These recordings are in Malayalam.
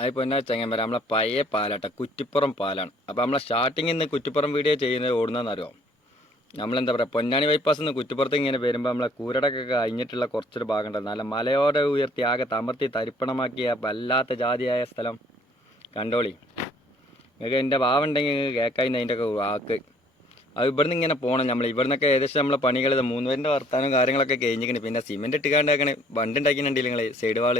അതിപ്പോൾ എന്നാ ചെങ്ങന്മാരെ നമ്മളെ പഴയ പാലാട്ട കുറ്റിപ്പുറം പാലാണ്. അപ്പോൾ നമ്മളെ സ്റ്റാർട്ടിങ്ങിൽ നിന്ന് കുറ്റിപ്പുറം വീഡിയോ ചെയ്യുന്നത് ഓടുന്നതെന്ന് അറിയോ നമ്മളെന്താ പറയുക പൊന്നാനി ബൈപ്പാസ് നിന്ന് കുറ്റിപ്പുറത്ത് ഇങ്ങനെ വരുമ്പോൾ നമ്മളെ കൂരടൊക്കെ കഴിഞ്ഞിട്ടുള്ള കുറച്ചൊരു ഭാഗം ഉണ്ടായിരുന്നു നല്ല മലയോടെ ഉയർത്തി ആകെ തമർത്തി തരിപ്പണമാക്കിയ വല്ലാത്ത ജാതിയായ സ്ഥലം. കണ്ടോളി. നിങ്ങൾക്ക് എന്റെ ഭാവുണ്ടെങ്കിൽ നിങ്ങൾക്ക് കേൾക്കാതിന് അതിന്റെ ഒക്കെ വാക്ക്. അത് ഇവിടുന്ന് ഇങ്ങനെ പോകണം നമ്മൾ ഇവിടുന്നൊക്കെ ഏകദേശം നമ്മളെ പണികൾ മൂന്ന് പേരിന്റെ വർത്താനം കാര്യങ്ങളൊക്കെ കഴിഞ്ഞിരിക്കണം. പിന്നെ സിമെന്റ് ഇട്ടുകാണ്ടാക്കണേ വണ്ടി ഉണ്ടാക്കിയിട്ടുണ്ടല്ലോ നിങ്ങൾ സൈഡ് വാൾ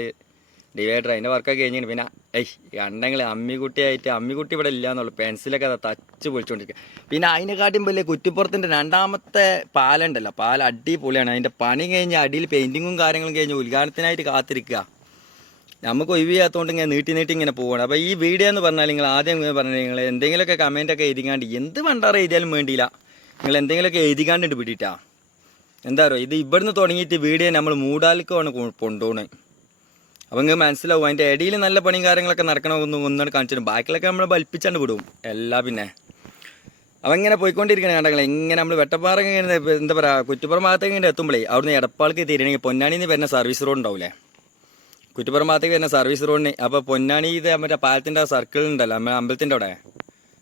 ഡിവൈഡർ അതിന്റെ വർക്കൊക്കെ കഴിഞ്ഞിട്ട് പിന്നെ ഏയ് കണ്ടെങ്കിൽ അമ്മിക്കുട്ടിയായിട്ട് അമ്മിക്കുട്ടി ഇവിടെ ഇല്ല എന്നുള്ളു പെൻസിലൊക്കെ അത് തച്ച് പൊളിച്ചുകൊണ്ടിരിക്കുക പിന്നെ അതിനെക്കാട്ടും വലിയ കുറ്റിപ്പുറത്തിന്റെ രണ്ടാമത്തെ പാലുണ്ടല്ലോ. പാൽ അടിപൊളിയാണ്. അതിന്റെ പണി കഴിഞ്ഞ് അടിയിൽ പെയിന്റിങ്ങും കാര്യങ്ങളും കഴിഞ്ഞ് ഉദ്ഘാടനത്തിനായിട്ട് കാത്തിരിക്കുക നമുക്ക് ഒഴിവ് ചെയ്യാത്തതുകൊണ്ട് ഇങ്ങനെ നീട്ടി നീട്ടി ഇങ്ങനെ പോകണം അപ്പോൾ ഈ വീഡിയോ എന്ന് പറഞ്ഞാൽ നിങ്ങൾ ആദ്യം പറഞ്ഞാൽ നിങ്ങൾ എന്തെങ്കിലുമൊക്കെ കമന്റൊക്കെ എഴുതിക്കാണ്ട് എന്ത് പണ്ടാറ് എഴുതിയാലും വേണ്ടിയില്ല. നിങ്ങൾ എന്തെങ്കിലുമൊക്കെ എഴുതിക്കാണ്ടിട്ട് പിടിയിട്ടാ എന്താ പറയുക ഇത് ഇവിടുന്ന് തുടങ്ങിയിട്ട് വീഡിയോ നമ്മൾ മൂടാലിക്കാണ് കൊണ്ടുപോകണത് അപ്പോൾ നിങ്ങൾക്ക് മനസ്സിലാവും അതിന്റെ ഇടയിൽ നല്ല പണിയും കാര്യങ്ങളൊക്കെ നടക്കണമെന്ന് ഒന്നാണ് കാണിച്ചിട്ട് ബാക്കിലൊക്കെ നമ്മൾ ബൽപ്പിച്ചാണ്ട് വിടും. എല്ലാം പിന്നെ. അപ്പം ഇങ്ങനെ പോയിക്കൊണ്ടിരിക്കണം കണ്ടെങ്കിൽ ഇങ്ങനെ നമ്മൾ വെട്ടപ്പാറ ഇങ്ങനെ എന്താ പറയുക കുറ്റിപ്പുറം ഭാഗത്തേക്ക് ഇങ്ങനെ എത്തുമ്പോഴേ അവിടുന്ന് എടപ്പാൾക്ക് തിരിയണമെങ്കിൽ പൊന്നാണിന്ന് വരുന്ന സർവീസ് റോഡ് ഉണ്ടാവില്ലേ കുറ്റിപ്പുറം ഭാഗത്തേക്ക് വരുന്ന സർവീസ് റോഡിന് അപ്പോൾ പൊന്നാണി ഇത് മറ്റേ പാലത്തിന്റെ സർക്കിൾ ഉണ്ടല്ലോ നമ്മുടെ അമ്പലത്തിന്റെ അവിടെ?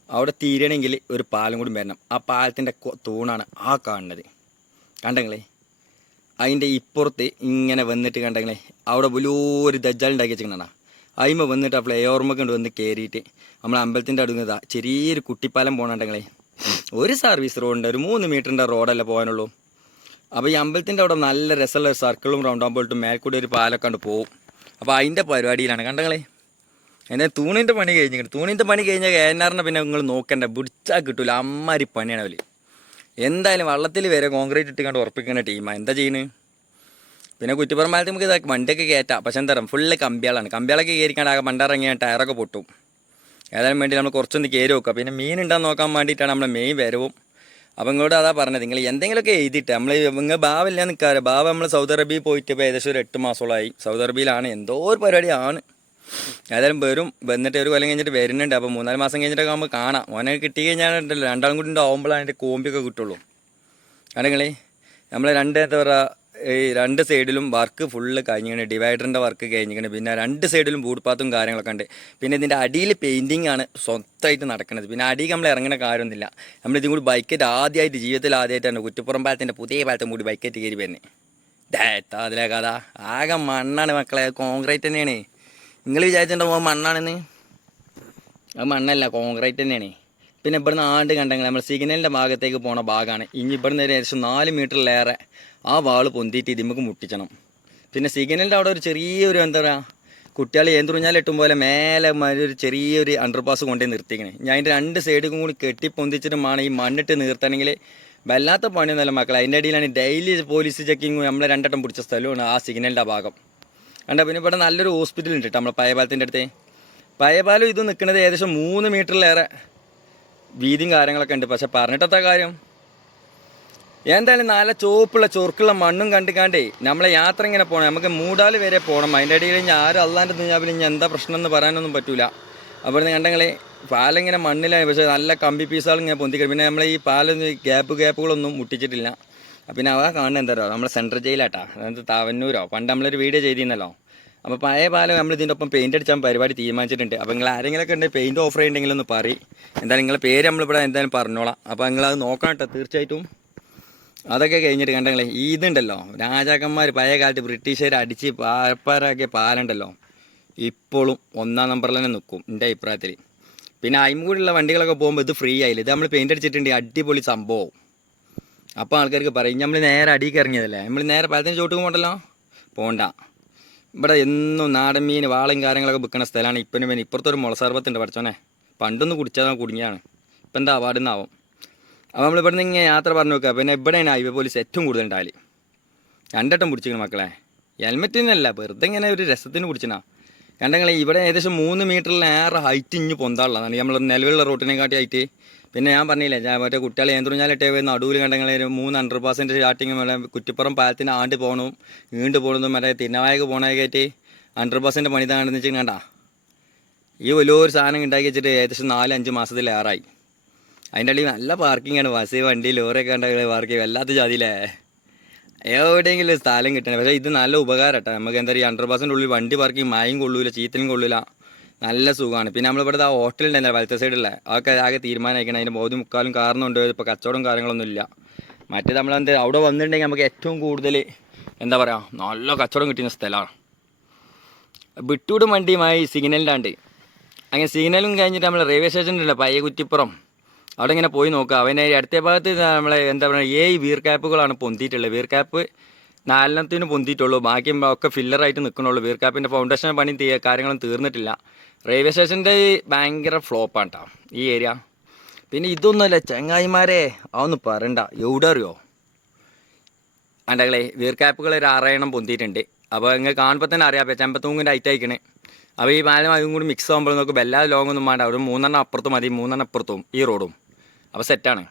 അവിടെ തീരണമെങ്കിൽ ഒരു പാലം കൂടി വരണം. ആ പാലത്തിന്റെ തൂണാണ് ആ കാണുന്നത്. കണ്ടങ്ങളേ അതിന്റെ ഇപ്പുറത്ത് ഇങ്ങനെ വന്നിട്ട് കണ്ടെങ്കിലേ അവിടെ വലിയൊരു ദജ്ജാൽ ഉണ്ടാക്കി അതിമ വന്നിട്ട് അപ്പോൾ ഏർമ്മ കണ്ട് വന്ന് കയറിയിട്ട് നമ്മൾ അമ്പലത്തിന്റെ അടുങ്ങുന്നതാ ചെറിയൊരു കുട്ടിപ്പാലം പോകണുണ്ടെങ്കിലേ ഒരു സർവീസ് റോഡുണ്ട് ഒരു മൂന്ന് മീറ്ററിന്റെ റോഡല്ലേ പോകാനുള്ളൂ. അപ്പോൾ ഈ അമ്പലത്തിന്റെ അവിടെ നല്ല രസമുള്ള ഒരു സർക്കിളും റൗണ്ട് ആകുമ്പോഴത്തും മേൽക്കൂടി ഒരു പാലൊക്കെ കണ്ട് പോകും അപ്പോൾ അതിന്റെ പരിപാടിയിലാണ്. കണ്ടങ്ങളെ എന്നെ തൂണിന്റെ പണി കഴിഞ്ഞിട്ട് തൂണിന്റെ പണി കഴിഞ്ഞാൽ ഏനാറിനെ പിന്നെ നിങ്ങൾ നോക്കണ്ട. പിടിച്ചാൽ കിട്ടൂല. അമ്മാരി പണിയാണ് അവർ. എന്തായാലും വള്ളത്തിൽ വരെ കോൺക്രീറ്റ് ഇട്ടുകൊണ്ട് ഉറപ്പിക്കുന്ന ടീമാണ് എന്താ ചെയ്യുന്നത് പിന്നെ കുറ്റിപ്പുറം പാലത്ത് നമുക്ക് ഇതാക്കി വണ്ടിയൊക്കെ കയറ്റാം. പക്ഷെ എന്താ പറയുക ഫുള്ള് കമ്പിയാളാണ്. കമ്പിയാളൊക്കെ കയറിക്കാണ്ട് ആകെ പണ്ടിറങ്ങിയ ടയറൊക്കെ പൊട്ടും. ഏതായാലും വേണ്ടി നമ്മൾ കുറച്ചൊന്ന് കയറി വെക്കുക പിന്നെ മീൻ ഉണ്ടാകാൻ നോക്കാൻ വേണ്ടിയിട്ടാണ് നമ്മൾ മെയിൻ വരവും. അപ്പം ഇങ്ങോട്ട് അതാ പറഞ്ഞത്. നിങ്ങൾ എന്തെങ്കിലുമൊക്കെ എഴുതിയിട്ട് നമ്മൾ നിങ്ങൾ ബാവില്ല നിൽക്കാറ് ഭാവ നമ്മൾ സൗദി അറേബ്യയിൽ പോയിട്ട് ഇപ്പോൾ ഏകദേശം ഒരു എട്ട് മാസത്തോളമായി സൗദി അറേബ്യയിലാണ്. എന്തോ ഒരു പരിപാടിയാണ്. ഏതായാലും വരും. വന്നിട്ട് ഒരു കൊല്ലം കഴിഞ്ഞിട്ട് വരുന്നുണ്ട്. അപ്പോൾ മൂന്നാൽ മാസം കഴിഞ്ഞിട്ടൊക്കെ ആകുമ്പോൾ കാണാം. ഓനെ കിട്ടി കഴിഞ്ഞാൽ ഉണ്ടല്ലോ. രണ്ടാളും കൂടി ഉണ്ടാവുമ്പോഴാണ് അതിന്റെ കോമ്പിയൊക്കെ കിട്ടുള്ളൂ. ആണെങ്കിലേ നമ്മൾ രണ്ട് എന്താ പറയുക ഈ രണ്ട് സൈഡിലും വർക്ക് ഫുള്ള് കഴിഞ്ഞിങ്ങനെ ഡിവൈഡറിന്റെ വർക്ക് കഴിഞ്ഞിങ്ങനെ പിന്നെ രണ്ട് സൈഡിലും ബൂട്ട്പാത്തും കാര്യങ്ങളൊക്കെ ഉണ്ട്. പിന്നെ ഇതിന്റെ അടിയിൽ പെയിന്റിങ് ആണ് സ്വന്തമായിട്ട് നടക്കുന്നത് പിന്നെ അടിയിൽ നമ്മൾ ഇറങ്ങുന്ന കാര്യമൊന്നുമില്ല. നമ്മൾ ഇതും കൂടി ബൈക്കറ്റ് ആദ്യമായിട്ട് ജീവിതത്തിൽ ആദ്യമായിട്ടാണ് കുറ്റിപ്പുറം പാലത്തിന്റെ പുതിയ പാലത്തും കൂടി ബൈക്കറ്റ് കയറി വരുന്നത്. ഡേത്താ അതിലെ കഥ. ആകെ മണ്ണാണ് മക്കളെ. കോൺക്രീറ്റ് തന്നെയാണ്. നിങ്ങൾ വിചാരിച്ചിട്ടുണ്ടോ മണ്ണാണെന്ന്? അത് മണ്ണല്ല കോൺക്രീറ്റ് തന്നെയാണ്. പിന്നെ ഇവിടുന്ന് ആണ്ട് കണ്ടെങ്കിൽ നമ്മൾ സിഗ്നലിന്റെ ഭാഗത്തേക്ക് പോണ ഭാഗമാണ് ഇനി ഇവിടുന്ന് ഒരു ഏകദേശം നാല് മീറ്ററിലേറെ ആ വാൾ പൊന്തിയിട്ട് ഇതിമുക്ക് മുട്ടിക്കണം പിന്നെ സിഗ്നലിന്റെ അവിടെ ഒരു ചെറിയൊരു എന്താ പറയുക കുട്ടികൾ ഏന്തുറിഞ്ഞാൽ എട്ടും പോലെ മേലെ ഒരു ചെറിയൊരു അണ്ടർപാസ് കൊണ്ടുപോയി നിർത്തിക്കണേ. ഞാൻ അതിന്റെ രണ്ട് സൈഡിലും കൂടി കെട്ടി പൊന്തിച്ചിട്ട് വേണം ഈ മണ്ണിട്ട് നിർത്തണമെങ്കിൽ വല്ലാത്ത പണിയൊന്നുമല്ല മക്കളെ. അതിന്റെ ഇടയിലാണ് ഡെയിലി പോലീസ് ചെക്കിങ്ങും നമ്മളെ രണ്ടെട്ടം പിടിച്ച സ്ഥലമാണ് ആ സിഗ്നലിന്റെ ഭാഗം. കണ്ട പിന്നെ ഇവിടെ നല്ലൊരു ഹോസ്പിറ്റൽ ഉണ്ട് കേട്ടോ നമ്മളെ പയപാലത്തിന്റെ അടുത്ത്. പയപാലം ഇത് നിൽക്കുന്നത് ഏകദേശം മൂന്ന് മീറ്ററിലേറെ വീതിയും കാര്യങ്ങളൊക്കെ ഉണ്ട്. പക്ഷെ പറഞ്ഞിട്ടത്തെ കാര്യം? എന്തായാലും നല്ല ചോപ്പുള്ള ചൊറുക്കുള്ള മണ്ണും കണ്ടിക്കാണ്ടേ നമ്മളെ യാത്ര ഇങ്ങനെ പോകണം നമുക്ക് മൂടാൽ വരെ പോകണം അതിന്റെ ഇടയിൽ ഇനി ആരും അല്ലാണ്ട് നിന്നാൽ പിന്നെ എന്താ പ്രശ്നം എന്ന് പറയാനൊന്നും പറ്റൂല. അപ്പോൾ കണ്ടെങ്കിലേ പാലിങ്ങനെ മണ്ണിലാണ് പക്ഷേ നല്ല കമ്പി പീസുകൾ ഇങ്ങനെ പൊന്തിക്കണം. പിന്നെ നമ്മൾ ഈ പാലൊന്നും ഗ്യാപ്പ് ഗ്യാപ്പുകളൊന്നും മുട്ടിച്ചിട്ടില്ല. പിന്നെ അവ കാണുന്നത് എന്താ പറയുക നമ്മളെ സെൻട്രൽ ജയിലാട്ടാ അതായത് താവന്നൂരോ? പണ്ട് നമ്മളൊരു വീഡിയോ ചെയ്തിരുന്നല്ലോ. അപ്പോൾ പഴയ പാലം നമ്മൾ ഇതിന്റെ ഒപ്പം പെയിന്റ് അടിച്ചാൽ പരിപാടി തീരുമാനിച്ചിട്ടുണ്ട്. അപ്പോൾ നിങ്ങൾ ആരെങ്കിലുമൊക്കെ ഉണ്ട് പെയിന്റ് ഓഫർ ചെയ്യുന്നുണ്ടെങ്കിൽ ഒന്ന് പറയും. എന്തായാലും നിങ്ങളെ പേര് നമ്മളിവിടെ എന്തായാലും പറഞ്ഞോളാം. അപ്പോൾ നിങ്ങളത് നോക്കണം കേട്ടോ തീർച്ചയായിട്ടും. അതൊക്കെ കഴിഞ്ഞിട്ട് കണ്ടെങ്കിലേ ഈ ഇതുണ്ടല്ലോ രാജാക്കന്മാർ പഴയ കാലത്ത് ബ്രിട്ടീഷുകാർ അടിച്ച് പാരപ്പാരാക്കിയ പാലുണ്ടല്ലോ ഇപ്പോഴും ഒന്നാം നമ്പറിൽ തന്നെ നിൽക്കും എന്റെ അഭിപ്രായത്തിൽ പിന്നെ അയിമൂടിയുള്ള വണ്ടികളൊക്കെ പോകുമ്പോൾ ഇത് ഫ്രീ ആയില്ല? ഇത് നമ്മൾ പെയിന്റ് അടിച്ചിട്ടുണ്ട് അടിപൊളി സംഭവം. അപ്പോൾ ആൾക്കാർക്ക് പറയും നമ്മൾ നേരെ അടിക്ക് ഇറങ്ങിയതല്ലേ? നമ്മൾ നേരെ പാലത്തിന് ചോട്ടുക്ക് പോകണ്ടല്ലോ പോണ്ട. ഇവിടെ എന്നും നാടൻ മീൻ വാളയും കാര്യങ്ങളൊക്കെ വിൽക്കുന്ന സ്ഥലമാണ്. ഇപ്പം പിന്നെ ഇപ്പുറത്തൊരു മുളസർബത്തുണ്ട് പഠിച്ചോനെ. പണ്ടൊന്ന് കുടിച്ചാൽ കുടുങ്ങിയാണ്. ഇപ്പം എന്താ അവാർഡെന്നാവും അപ്പോൾ നമ്മൾ ഇവിടെ നിന്ന് ഇങ്ങനെ യാത്ര പറഞ്ഞു നോക്കുക. പിന്നെ ഇവിടെയാണ് ഹൈവേ പോലീസ് ഏറ്റവും കൂടുതൽ ഉണ്ടാവൽ. രണ്ടട്ടം പിടിച്ചിരിക്കണം മക്കളെ. ഹെൽമെറ്റിനല്ല വെറുതെ ഇങ്ങനെ ഒരു രസത്തിന് പിടിച്ചിനാ കണ്ടെങ്കിൽ ഇവിടെ ഏകദേശം മൂന്ന് മീറ്ററിലേറെ ഹൈറ്റ് ഇഞ്ഞ് പൊന്താളാണ് നമ്മൾ നിലവിലുള്ള റോട്ടിനെ കാട്ടി ഹൈറ്റ് പിന്നെ ഞാൻ പറഞ്ഞില്ലേ ഞാൻ മറ്റേ കുട്ടികളെ ഏന്തുറിഞ്ഞാലിട്ടേ നടുവിൽ കണ്ടെങ്കിൽ മൂന്ന് ഹൺഡ്രഡ് പെർസെന്റ് സ്റ്റാർട്ടിങ് മറ്റേ കുറ്റിപ്പുറം പാലത്തിന് ആണ്ട് പോകണം വീണ്ടും പോകണമെന്നും മറ്റേ തിന്നവായക്ക് പോകണമായിട്ട് ഹൺഡ്രഡ് പെർസെന്റ് പണി താണെന്ന് വെച്ചാൽ കണ്ട? ഈ വലിയൊരു സാധനം ഉണ്ടാക്കി വെച്ചിട്ട് ഏകദേശം നാല് അഞ്ച് മാസത്തിലേറായി അതിന്റെ അടിയിൽ നല്ല പാർക്കിങ്ങാണ് ബസ് വണ്ടി ലോറിയൊക്കെ ഉണ്ടെങ്കിൽ ചെയ്യും. വല്ലാത്ത ജാതിയിലേ എവിടെയെങ്കിലും സ്ഥലം കിട്ടണേ. പക്ഷേ ഇത് നല്ല ഉപകാരം കേട്ടോ. നമുക്ക് എന്താ പറയുക ഹൺഡ്രഡ് പെർസെന്റ് ഉള്ളിൽ വണ്ടി പാർക്കിങ് മായും കൊള്ളൂല ചീത്തനും കൊള്ളൂല. നല്ല സുഖമാണ്. പിന്നെ നമ്മളിവിടെ ആ ഹോട്ടലുണ്ടായിരുന്നില്ല വലത്തെ സൈഡുള്ള അതൊക്കെ ആകെ തീരുമാനമായിരിക്കണം അതിന്റെ ബോധി മുക്കാലും കാരണമുണ്ട് ഇപ്പോൾ കച്ചവടം കാര്യങ്ങളൊന്നും ഇല്ല. മറ്റേ നമ്മളെന്ത് അവിടെ വന്നിട്ടുണ്ടെങ്കിൽ നമുക്ക് ഏറ്റവും കൂടുതൽ എന്താ പറയുക നല്ല കച്ചവടം കിട്ടുന്ന സ്ഥലമാണ്. വിട്ടൂടും വണ്ടിയുമായി സിഗ്നലിലാണ്ട് അങ്ങനെ സിഗ്നലും കഴിഞ്ഞിട്ട് നമ്മൾ റെയിൽവേ സ്റ്റേഷനിലുള്ള പയ്യ കുറ്റിപ്പുറം അവിടെ ഇങ്ങനെ പോയി നോക്കുക. അവനെ അടുത്ത ഭാഗത്ത് നമ്മളെ എന്താ പറയുക ഏഴ് വീർ ക്യാപ്പുകളാണ് പൊന്തിയിട്ടുള്ളത്. വീർ ക്യാപ്പ് നാലെണ്ണത്തിന് പൊന്തിയിട്ടുള്ളൂ. ബാക്കി ഒക്കെ ഫില്ലറായിട്ട് നിൽക്കണുള്ളൂ വീർ ക്യാപ്പിന്റെ ഫൗണ്ടേഷൻ പണി കാര്യങ്ങളും തീർന്നിട്ടില്ല. റെയിൽവേ സ്റ്റേഷന്റെ ഭയങ്കര ഫ്ലോപ്പാണ് കേട്ടോ ഈ ഏരിയ പിന്നെ ഇതൊന്നുമല്ല ചങ്ങായിമാരെ അതൊന്നും പറയണ്ട. എവിടെ അറിയോ? അണ്ടകളെ വീർ ക്യാപ്പുകൾ ഒരു ആറായിരണം പൊന്തിയിട്ടുണ്ട്. അപ്പോൾ നിങ്ങൾ കാണുമ്പോൾ തന്നെ അറിയാം ചെമ്പത്തൂങ്ങിന്റെ ഐറ്റ് അയക്കണേ അപ്പോൾ ഈ മാലും അതും കൂടി മിക്സ് ആകുമ്പോൾ നോക്കും എല്ലാ ലോങ് ഒന്നും വേണ്ട. ഒരു മൂന്നെണ്ണം അപ്പുറത്തും മതി മൂന്നെണ്ണം അപ്പുറത്തും ഈ റോഡും അപ്പോൾ സെറ്റാണ്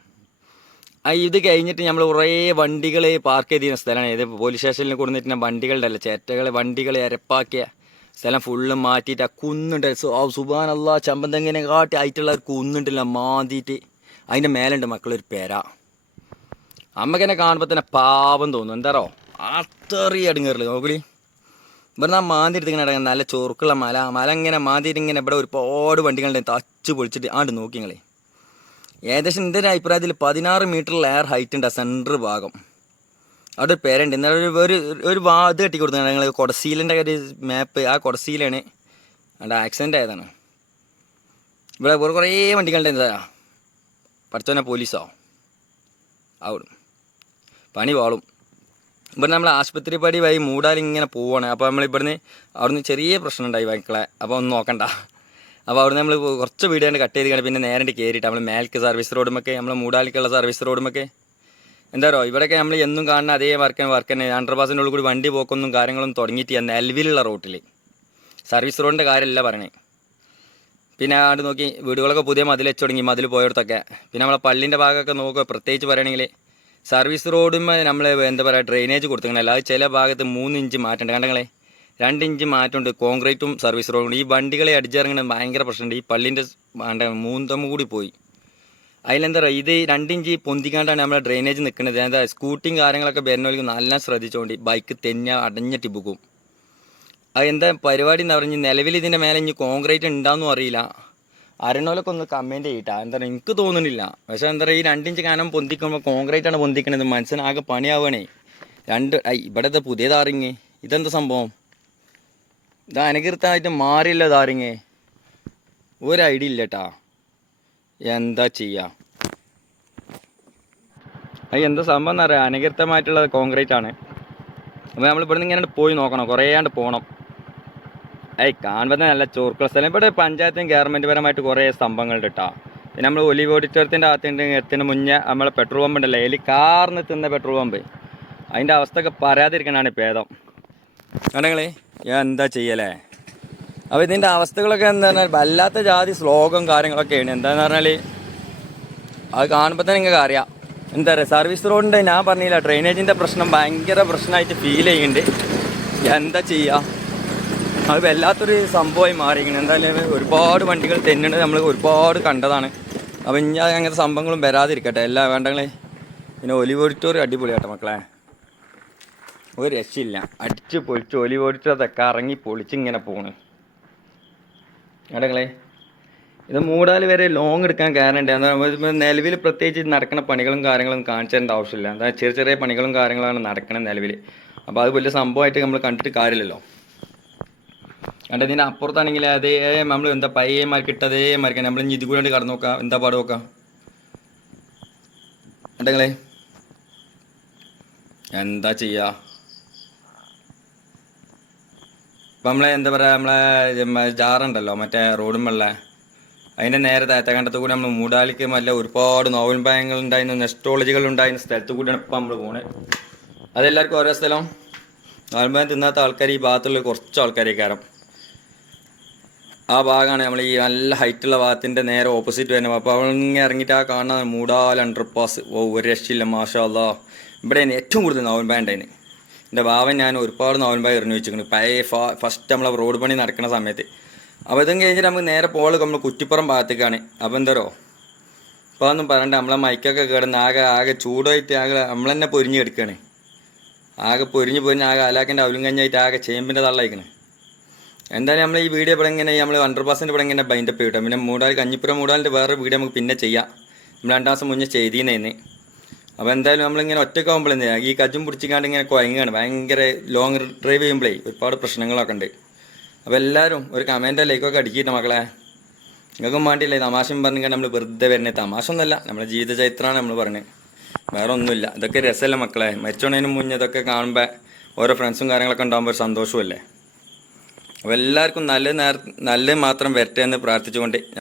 ആ ഇത് കഴിഞ്ഞിട്ട് നമ്മൾ കുറേ വണ്ടികൾ പാർക്ക് ചെയ്തിരുന്ന സ്ഥലമാണ്. ഇത് പോലീസ് സ്റ്റേഷനിൽ കൊടുത്തിട്ട് വണ്ടികളുടെ അല്ല ചേറ്റകൾ വണ്ടികൾ ഇരപ്പാക്കിയ സ്ഥലം ഫുള്ള് മാറ്റിയിട്ട് ആ കുന്നുണ്ട്. സുബാനല്ല ചമ്പന്തെങ്ങനെ കാട്ടി ആയിട്ടുള്ള കുന്നുണ്ടല്ല മാന്തിയിട്ട്. അതിന്റെ മേലുണ്ട് മക്കളൊരു പേര. അമ്മക്കെന്നെ കാണുമ്പോൾ തന്നെ പാപം തോന്നും. എന്താറോ? അത്രയും അടുങ്ങേറില്ല നോക്കി ഇവിടെ ആ ഇങ്ങനെ എടുത്തിങ്ങനെ നല്ല ചൊറുക്കുള്ള മല. മല ഇങ്ങനെ മാന്തിയിട്ട് ഇങ്ങനെ ഇവിടെ ഒരുപാട് വണ്ടികളുണ്ട്. തച്ച് പൊളിച്ചിട്ട് ആണ്ട് നോക്കി നിങ്ങളെ ഏകദേശം എന്റെ അഭിപ്രായത്തിൽ പതിനാറ് മീറ്ററിൽ എയർ ഹൈറ്റ് ഉണ്ട് ആ സെന്റർ ഭാഗം. അവിടെ ഒരു പേരുണ്ട്. ഒരു ഒരു ഒരു വാ ഇത് കെട്ടി കൊടുത്തു ഞങ്ങൾ കൊടസീലിന്റെ ഒരു മാപ്പ് ആ കൊടസീലാണ് അവിടെ ആക്സിഡന്റ് ആയതാണ്. ഇവിടെ വേറെ കുറേ വണ്ടി എന്താ? പഠിച്ചോനെ പോലീസോ? ആവിടും. പണി വാളും. ഇവിടെ നമ്മൾ ആശുപത്രി പടി വഴി മൂടാൽ ഇങ്ങനെ പോവാണ്. അപ്പോൾ നമ്മൾ ഇവിടുന്ന് അവിടുന്ന് ചെറിയ പ്രശ്നം ഉണ്ടായി വൈക്കളെ അപ്പോൾ ഒന്ന് നോക്കണ്ട. അപ്പോൾ അവിടുന്ന് നമ്മൾ കുറച്ച് വീഡിയോ കട്ട് ചെയ്ത് പിന്നെ നേരെ കയറിയിട്ട് നമ്മൾ മേൽക്ക് സർവീസ് റോഡുമൊക്കെ നമ്മൾ മൂടാലിക്കുള്ള സർവീസ് റോഡുമൊക്കെ എന്താ പറയുക ഇവിടെയൊക്കെ നമ്മൾ എന്നും കാണുന്ന അതേ വർക്ക് വർക്ക് തന്നെ. അണ്ടർപാസിന്റെ ഉള്ളിൽ കൂടി വണ്ടി പോക്കൊന്നും കാര്യങ്ങളും തുടങ്ങിയിട്ട് തന്നെ എൽവിലുള്ള റോട്ടിൽ സർവീസ് റോഡിന്റെ കാര്യമല്ല പറയണേ. പിന്നെ ആണ്ട് നോക്കി വീടുകളൊക്കെ പുതിയ മതിൽ വെച്ച് തുടങ്ങി മതിൽ പോയടത്തൊക്കെ പിന്നെ നമ്മളെ പള്ളിന്റെ ഭാഗമൊക്കെ നോക്കുക പ്രത്യേകിച്ച് പറയുകയാണെങ്കിൽ സർവീസ് റോഡും നമ്മൾ എന്താ പറയുക ഡ്രെയിനേജ് കൊടുത്തിങ്ങനെ അല്ലാതെ ചില ഭാഗത്ത് മൂന്ന് ഇഞ്ച് മാറ്റുണ്ട് കണ്ടങ്ങളെ? രണ്ട് ഇഞ്ച് മാറ്റമുണ്ട്. കോൺക്രീറ്റും സർവീസ് റോഡും ഈ വണ്ടികളെ അടിച്ചിറങ്ങണ ഭയങ്കര പ്രശ്നമുണ്ട്. ഈ പള്ളിന്റെ മൂന്തം കൂടി പോയി. അതിലെന്താ പറയുക ഇത് രണ്ടിഞ്ച് പൊന്തിക്കാണ്ടാണ് നമ്മളെ ഡ്രെയിനേജ് നിൽക്കുന്നത് എന്താ സ്കൂട്ടിയും കാര്യങ്ങളൊക്കെ വരുന്നവർക്ക് നല്ല ശ്രദ്ധിച്ചുകൊണ്ട് ബൈക്ക് തെഞ്ഞ അടഞ്ഞിട്ട് പോകും അത് എന്താ പരിപാടി എന്ന് പറഞ്ഞ് നിലവിൽ ഇതിന്റെ മേലെ ഇനി കോൺക്രീറ്റ് ഉണ്ടാവുന്നു അറിയില്ല. അരണോലൊക്കെ ഒന്ന് കമന്റ് ചെയ്യട്ടാ എന്താ പറയുക എനിക്ക് തോന്നുന്നില്ല പക്ഷേ എന്താ പറയുക ഈ രണ്ടിഞ്ച് കാനം പൊന്തിക്കുമ്പോൾ കോൺക്രീറ്റ് ആണ് പൊന്തിക്കണത്. മനസ്സിനാകെ പണിയാവണേ. രണ്ട് ഇവിടെ എന്താ പുതിയ താറിങ് ഇതെന്താ സംഭവം? ഇത് അനകൃത്തമായിട്ട് മാറിയില്ല താറിങ് ഒരു ഐഡിയ ഇല്ല കേട്ടാ എന്താ ചെയ്യാ? അത് എന്താ സംഭവം എന്ന് പറയാം അനകൃത്തമായിട്ടുള്ള കോൺക്രീറ്റ് ആണ്. അപ്പോൾ നമ്മൾ ഇവിടുന്ന് ഇങ്ങനെ പോയി നോക്കണം. കുറേ ആണ്ട് പോകണം ഏയ് കാണുമ്പോൾ നല്ല ചോർക്കുള്ള സ്ഥലം. ഇവിടെ പഞ്ചായത്തും ഗവൺമെന്റ് പരമായിട്ട് കുറേ സ്തംഭങ്ങളുണ്ട് കേട്ടോ പിന്നെ നമ്മൾ ഒലിവ് ഓഡിറ്റോറിയത്തിന്റെ അകത്തുണ്ട് എത്തിന് മുന്നേ നമ്മളെ പെട്രോൾ പമ്പ് ഉണ്ടല്ലോ എലി കാർന്ന് തിന്ന പെട്രോൾ പമ്പ് അതിന്റെ അവസ്ഥയൊക്കെ പറയാതിരിക്കണാണ് ഭേദം. കണ്ടങ്ങളെ എന്താ ചെയ്യലേ? അപ്പോൾ ഇതിന്റെ അവസ്ഥകളൊക്കെ എന്താ പറഞ്ഞാൽ വല്ലാത്ത ജാതി ശ്ലോകം കാര്യങ്ങളൊക്കെയാണ്. എന്താന്ന് പറഞ്ഞാൽ അത് കാണുമ്പോൾ തന്നെ നിങ്ങൾക്ക് അറിയാം എന്താ പറയുക സർവീസ് റോഡിന്റെ ഞാൻ പറഞ്ഞില്ല ഡ്രെയിനേജിന്റെ പ്രശ്നം ഭയങ്കര പ്രശ്നമായിട്ട് ഫീൽ ചെയ്യുന്നുണ്ട്. എന്താ ചെയ്യുക അത് വല്ലാത്തൊരു സംഭവമായി മാറിയിരിക്കുന്നത് എന്തായാലും ഒരുപാട് വണ്ടികൾ തെന്നുണ്ട് നമ്മൾ ഒരുപാട് കണ്ടതാണ്. അപ്പം ഇനി അങ്ങനത്തെ സംഭവങ്ങളും വരാതിരിക്കട്ടെ. എല്ലാ വേണ്ടങ്ങളെ പിന്നെ ഒലിവ് ഓഡിറ്റോറിയം അടിപൊളിയാട്ടെ മക്കളെ. ഒരു രക്ഷയില്ല. അടിച്ച് പൊളിച്ച് ഒലിവ് ഓഡിറ്റോറിയത്തൊക്കെ ഇറങ്ങി പൊളിച്ച് ഇങ്ങനെ പോണ്. വേണ്ടങ്ങളെ ഇത് മൂടാൽ വരെ ലോങ് എടുക്കാൻ കാരണം എന്താ? നിലവിൽ പ്രത്യേകിച്ച് നടക്കുന്ന പണികളും കാര്യങ്ങളും കാണിച്ചേണ്ട ആവശ്യമില്ല. എന്താ ചെറിയ ചെറിയ പണികളും കാര്യങ്ങളാണ് നടക്കുന്നത് നിലവിൽ അപ്പോൾ അത് വലിയ സംഭവമായിട്ട് നമ്മൾ കണ്ടിട്ട് കാര്യമില്ലല്ലോ. കണ്ട ഇതിന്റെ അപ്പുറത്താണെങ്കിൽ അതേ നമ്മൾ എന്താ പയ്യമാർക്ക് ഇട്ട് അതേമാർക്ക് നമ്മൾ ഇനി ഇത് കൂടെ കടന്നു നോക്കാം. എന്താ പാട് നോക്കാം? കണ്ടെങ്കിലേ എന്താ ചെയ്യാ? ഇപ്പം നമ്മളെ എന്താ പറയുക നമ്മളെ ജാറുണ്ടല്ലോ മറ്റേ റോഡുമുള്ള അതിന്റെ നേരെ തേത്തകണ്ടത്ത് കൂടി നമ്മൾ മൂടാലിക്ക് നല്ല ഒരുപാട് നോവൽ ഭയങ്ങൾ ഉണ്ടായിരുന്ന നെസ്റ്റോളജികൾ ഉണ്ടായിരുന്ന സ്ഥലത്ത് കൂടിയാണ് ഇപ്പം നമ്മൾ പോണത് അതെല്ലാവർക്കും ഓരോ സ്ഥലം. നോവൽ ഭയം തിന്നാത്ത ആൾക്കാർ ഈ ഭാഗത്തുള്ള കുറച്ച് ആൾക്കാരെ കാരണം ആ ഭാഗമാണ് നമ്മൾ ഈ നല്ല ഹൈറ്റുള്ള ഭാഗത്തിന്റെ നേരെ ഓപ്പോസിറ്റ് വരുന്നത്. അപ്പോൾ അവൾ ഇങ്ങനെ ഇറങ്ങിയിട്ട് ആ കാണുന്ന മൂടാൽ അണ്ടർ പാസ് ഓ ഒരു രക്ഷയില്ല മാഷാ അല്ലാ ഇവിടെ ഏറ്റവും കൂടുതൽ നോവൽ ഭയം ഉണ്ടായിരുന്നു എന്റെ ഭാവൻ ഞാൻ ഒരുപാട് നോവൽ ഭയം എറിഞ്ഞു വെച്ചിരിക്കുന്നു. പഴയ ഫസ്റ്റ് നമ്മളെ റോഡ് പണി നടക്കുന്ന സമയത്ത്. അപ്പോൾ ഇതും കഴിഞ്ഞിട്ട് നമുക്ക് നേരെ പോകൽ നമ്മൾ കുറ്റിപ്പുറം ഭാഗത്തേക്കാണ്. അപ്പോൾ എന്തോ ഇപ്പോൾ ഒന്നും പറയണ്ട. നമ്മളെ മൈക്കൊക്കെ കിടന്ന് ആകെ ആകെ ചൂടായിട്ട് ആകെ നമ്മൾ തന്നെ പൊരിഞ്ഞ് എടുക്കുകയാണ് ആകെ പൊരിഞ്ഞ് പൊരിഞ്ഞ് ആകെ അലാക്കിന്റെ അവലും കഞ്ഞായിട്ട് ആകെ ചേമ്പിന്റെ തള്ളയിക്കണേ. എന്തായാലും നമ്മൾ ഈ വീഡിയോ ഇവിടെ ഇങ്ങനെ നമ്മൾ ഹൺഡ്രഡ് പെർസെന്റ് ഇവിടെ ഇങ്ങനെ ബൈൻഡപ്പ് ചെയ്യട്ടെ. പിന്നെ മൂടാൽ കഞ്ഞിപ്പുരം മൂടാലിന്റെ വേറെ വീഡിയോ നമുക്ക് പിന്നെ ചെയ്യാം. നമ്മൾ രണ്ടാം ദിവസം മുന്നേ ചെയ്തിന്നേന്ന് അപ്പോൾ എന്തായാലും നമ്മളിങ്ങനെ ചെയ്യാം? ഈ കജും പിടിച്ചിക്കാണ്ട് ഇങ്ങനെ കുഴങ്ങുകയാണ് ഭയങ്കര ലോങ് ഡ്രൈവ് ചെയ്യുമ്പോഴേ ഒരുപാട് പ്രശ്നങ്ങളൊക്കെ ഉണ്ട്. അപ്പോൾ എല്ലാവരും ഒരു കമന്റോ ലൈക്കൊക്കെ അടിക്കിയിട്ട് മക്കളെ. നിങ്ങൾക്കും വേണ്ടിയില്ലേ തമാശയും പറഞ്ഞിട്ട് നമ്മൾ വെറുതെ വരുന്നത് തമാശ ഒന്നുമല്ല നമ്മുടെ ജീവിത ചരിത്രമാണ് നമ്മൾ പറഞ്ഞത് വേറെ ഒന്നുമില്ല ഇതൊക്കെ രസമല്ല മക്കളെ. മരിച്ചോണതിന് മുന്നേ ഇതൊക്കെ കാണുമ്പോൾ ഓരോ ഫ്രണ്ട്സും കാര്യങ്ങളൊക്കെ ഉണ്ടാകുമ്പോൾ ഒരു സന്തോഷമല്ലേ? അപ്പോൾ എല്ലാവർക്കും നല്ല നേർ നല്ല മാത്രം വരട്ടെ എന്ന് പ്രാർത്ഥിച്ചുകൊണ്ട്